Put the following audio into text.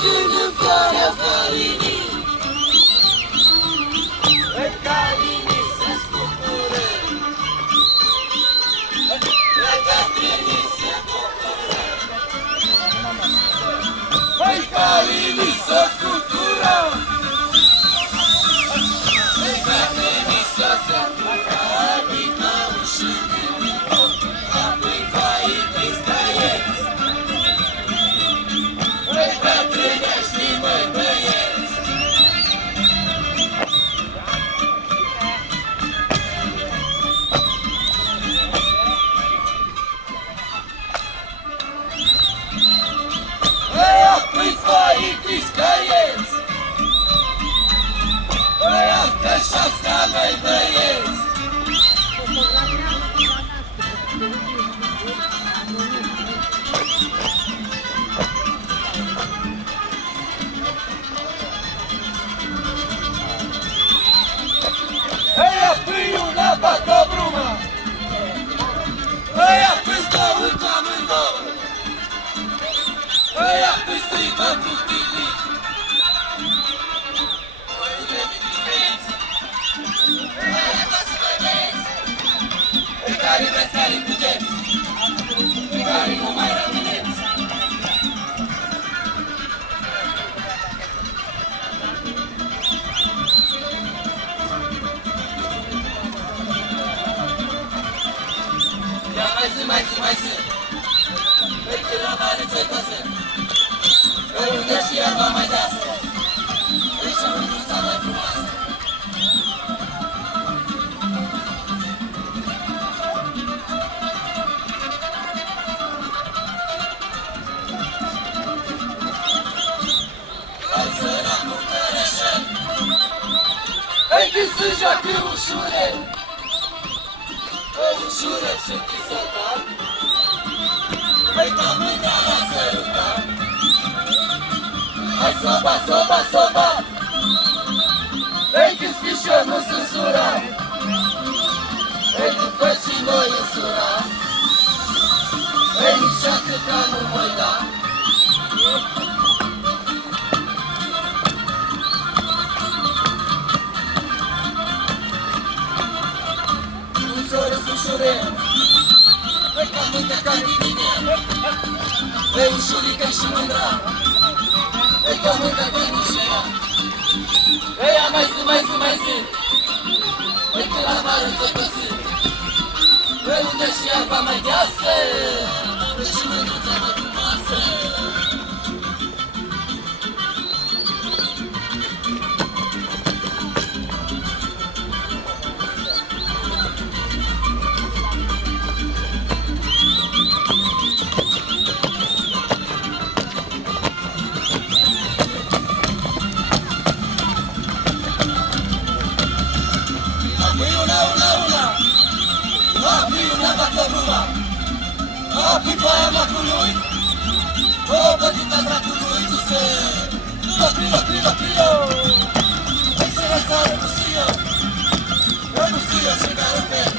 când în floarea zărinii. În carinii se scutură, la Catrinii se bucură. În carinii se scutură, în Catrinii se bucură. Adică ușine, apoi vai întris caieți. Măi bătrânești, măi băieți. Măi apoi vai întris caieți. Măi apășați ca măi băieți. Eia pâiul la bată bruma, eia pâstă în amândouă, eia pâstrivă cu tine. Oile mi dispeți, eia ca să vă vezi, pe care vreți, care puteți, pe care nu mai rămâneți. Ia mai zi, păi că la mare țăcăsă, că unde și iarba mai deasă, păi și mândruța mai frumoasă. Hai săracul cărășel, închis în joacă ușure, ușură și închisă-ta, păi ca mâna la săruta. Hai soba, soba, soba, închis fișor, nu sânsura, după și noi însura, nici atâta nu voi da. Ușure, păi ca mântă ca divine, păi ușurică și mândra, păi ca mântă ca nișea. Eia mai zi, păi că la vară țăcăsă, păi unde și iarba mai deasă, păi și mândruța mai frumoasă. Una bată bruma, apoi foaia macului, o bătita dracului, nu se... Crilo, hai să rățară, nu-s eu, și care-o fel,